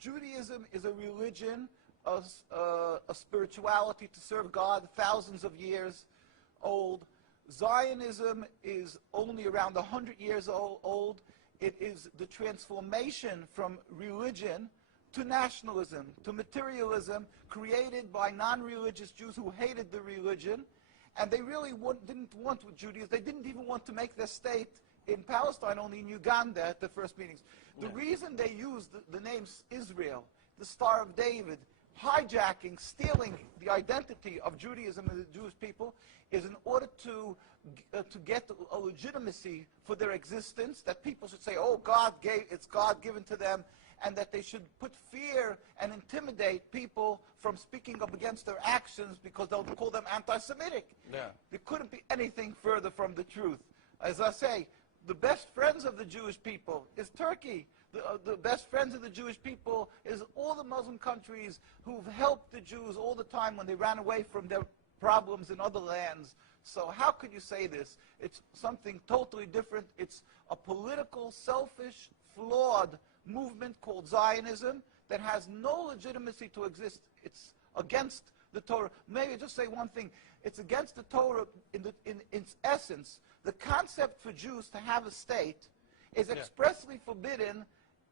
Judaism is a religion, a spirituality to serve God, thousands of years old. Zionism is only around 100 years old. It is the transformation from religion to nationalism, to materialism, created by non-religious Jews who hated the religion. And they really didn't want Judaism. They didn't even want to make their state in Palestine, only in Uganda at the first meetings. The reason they used the name Israel, the Star of David, hijacking, stealing the identity of Judaism and the Jewish people, is in order to get a legitimacy for their existence, that people should say, oh, it's God given to them, and that they should put fear and intimidate people from speaking up against their actions because they'll call them anti-Semitic. Yeah. There couldn't be anything further from the truth. As I say, the best friends of the Jewish people is Turkey. The best friends of the Jewish people is all the Muslim countries who've helped the Jews all the time when they ran away from their problems in other lands. So how could you say this? It's something totally different. It's a political, selfish, flawed movement called Zionism that has no legitimacy to exist. It's against the Torah. Maybe just say one thing. It's against the Torah in its essence. The concept for Jews to have a state is expressly forbidden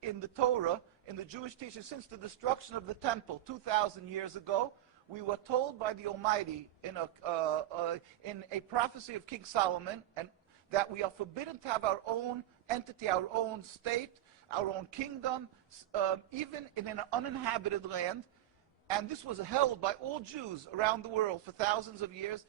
in the Torah, in the Jewish teaching, since the destruction of the temple 2,000 years ago. We were told by the Almighty in a prophecy of King Solomon, and that we are forbidden to have our own entity, our own state, our own kingdom, even in an uninhabited land. And this was held by all Jews around the world for thousands of years.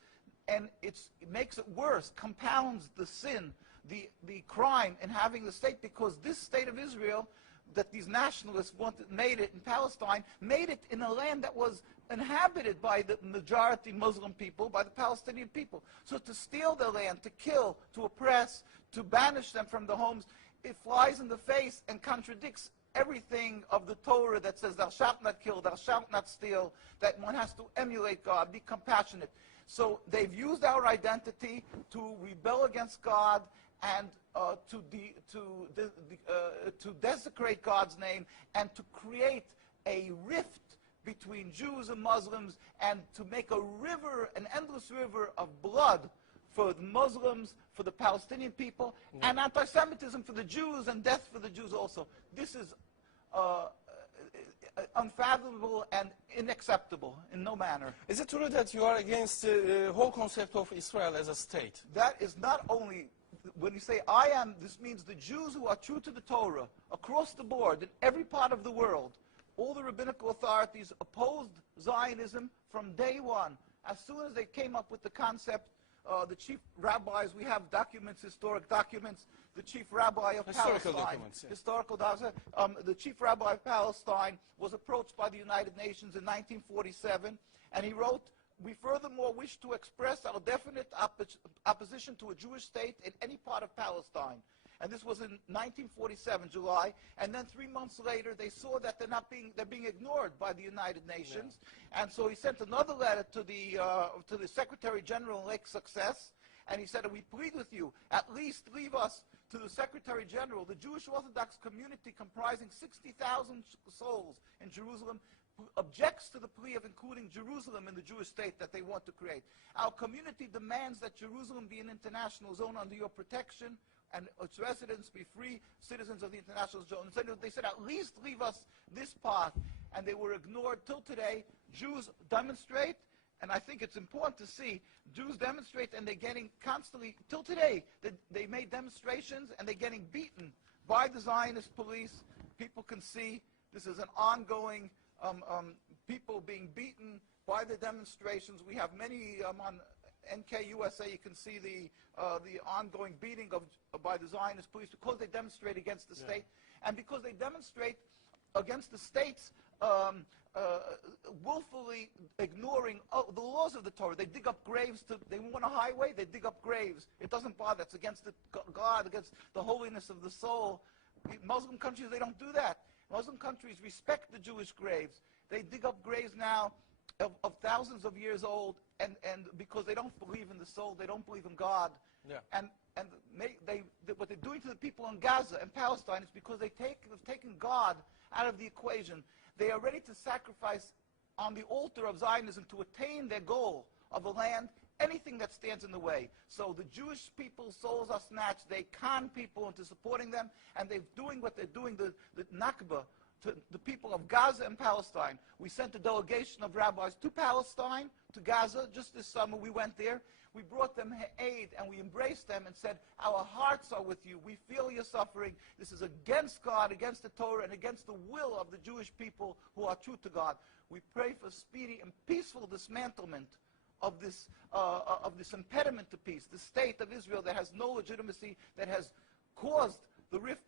And it makes it worse, compounds the sin, the crime in having the state, because this state of Israel that these nationalists made it in Palestine, made it in a land that was inhabited by the majority Muslim people, by the Palestinian people. So to steal their land, to kill, to oppress, to banish them from the homes, it flies in the face and contradicts everything of the Torah that says thou shalt not kill, thou shalt not steal, that one has to emulate God, be compassionate. So they've used our identity to rebel against God and to desecrate God's name, and to create a rift between Jews and Muslims, and to make a river, an endless river of blood for the Muslims, for the Palestinian people, and anti-Semitism for the Jews, and death for the Jews also. This is unfathomable and unacceptable in no manner. Is it true that you are against the whole concept of Israel as a state? That is not only, when you say I am, this means the Jews who are true to the Torah, across the board, in every part of the world, all the rabbinical authorities opposed Zionism from day one. As soon as they came up with the concept, the chief rabbis, we have documents, historic documents, the chief rabbi of Historical Palestine, documents, yeah. historical documents, the chief rabbi of Palestine was approached by the United Nations in 1947, and he wrote, "We furthermore wish to express our definite opposition to a Jewish state in any part of Palestine." And this was in 1947, July. And then 3 months later, they saw that they're being ignored by the United Nations. Yeah. And so he sent another letter to the Secretary General in Lake Success, and he said, "We plead with you, at least leave us to the Secretary General. The Jewish Orthodox community, comprising 60,000 souls in Jerusalem, objects to the plea of including Jerusalem in the Jewish state that they want to create. Our community demands that Jerusalem be an international zone under your protection, and its residents be free citizens of the international zone." And so they said, "At least leave us this part." And they were ignored till today. Jews demonstrate, and I think it's important to see, Jews demonstrate, and they're getting constantly, till today, they made demonstrations, and they're getting beaten by the Zionist police. People can see this is an ongoing, people being beaten by the demonstrations. We have many on NKUSA. You can see the ongoing beating by the Zionist police because they demonstrate against the state, and because they demonstrate against the states willfully ignoring the laws of the Torah. They dig up graves. They want a highway, they dig up graves. It doesn't bother. It's against God, against the holiness of the soul. Muslim countries, they don't do that. Muslim countries respect the Jewish graves. They dig up graves now of thousands of years old, and because they don't believe in the soul, they don't believe in God. Yeah. And what they're doing to to the people in Gaza and Palestine, it's because they've taken God out of the equation. They are ready to sacrifice on the altar of Zionism to attain their goal of a land, anything that stands in the way. So the Jewish people's souls are snatched. They con people into supporting them, and they're doing what they're doing, the Nakba, to the people of Gaza and Palestine. We sent a delegation of rabbis to Palestine, to Gaza, just this summer. We went there. We brought them aid, and we embraced them and said, our hearts are with you. We feel your suffering. This is against God, against the Torah, and against the will of the Jewish people who are true to God. We pray for speedy and peaceful dismantlement of this impediment to peace, the state of Israel that has no legitimacy, that has caused the rift